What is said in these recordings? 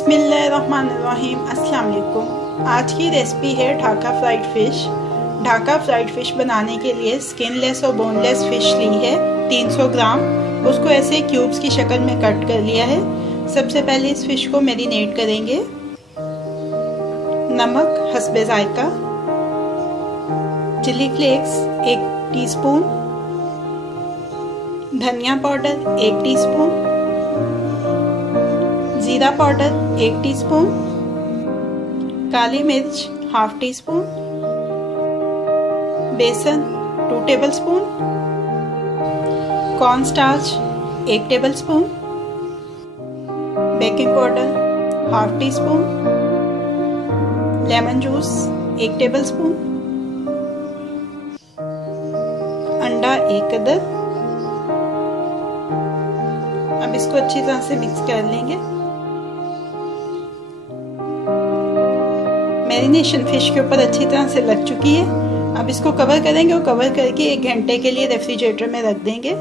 बिस्मिल्लाहिर्रहमानिर्रहीम। अस्सलाम वालेकुम। आज की रेसिपी है Dhaka fried fish. Dhaka fried fish बनाने के लिए स्किनलेस और बोनलेस फ़िश ली है 300 ग्राम। उसको ऐसे क्यूब्स की शक्ल में कट कर लिया है। सबसे पहले इस फ़िश को मैरिनेट करेंगे। नमक हस्बे जायका, चिली फ्लेक्स 1 टीस्पून, धनिया पाउडर 1 टीस्पून, जीरा पाउडर 1 टीस्पून, काली मिर्च हाफ टी स्पून, बेसन 2 tablespoon, corn starch 1 tablespoon, baking powder half tea spoon, lemon juice 1 tablespoon, अंडा 1 अदद। अब इसको अच्छी तरह से मिक्स कर लेंगे। मैरिनेशन फिश के ऊपर अच्छी तरह से लग चुकी है। अब इसको कवर करेंगे और कवर करके 1 घंटे के लिए रेफ्रिजरेटर में रख देंगे।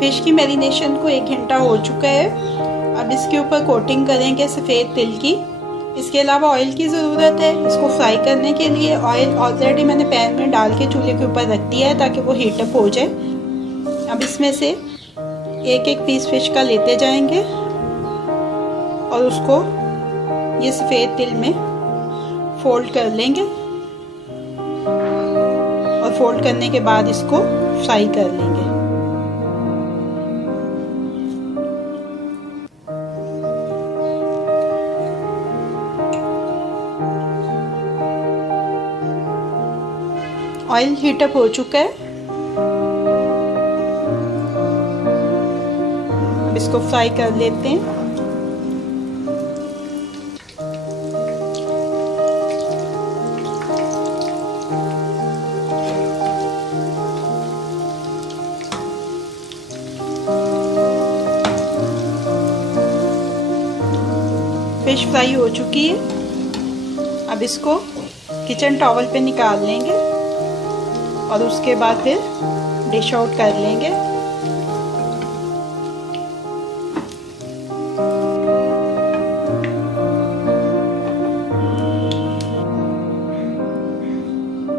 फिश की मैरिनेशन को 1 घंटा हो चुका है। अब इसके ऊपर कोटिंग करेंगे सफ़ेद तिल की। इसके अलावा ऑयल की ज़रूरत है। इसको फ्राई करने के लिए ऑयल ऑलरेडी मैंने पैन में डाल के चूल्हे के ऊपर रख दिया है ताकि वो हीटअप हो जाए। अब इसमें से एक पीस फिश का लेते जाएंगे और उसको ये सफ़ेद तिल में फोल्ड कर लेंगे और फोल्ड करने के बाद इसको फ्राई कर लेंगे। ऑयल हीटअप हो चुका है। अब इसको फ्राई कर लेते हैं। फिश फ्राई हो चुकी है। अब इसको किचन टॉवल पे निकाल लेंगे और उसके बाद फिर डिश आउट कर लेंगे।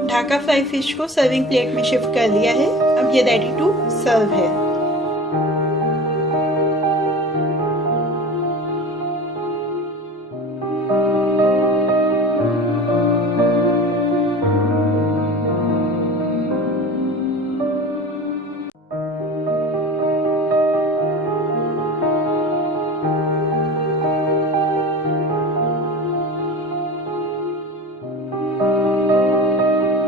ढाका फ्राई फिश को सर्विंग प्लेट में शिफ्ट कर लिया है। अब ये रेडी टू सर्व है।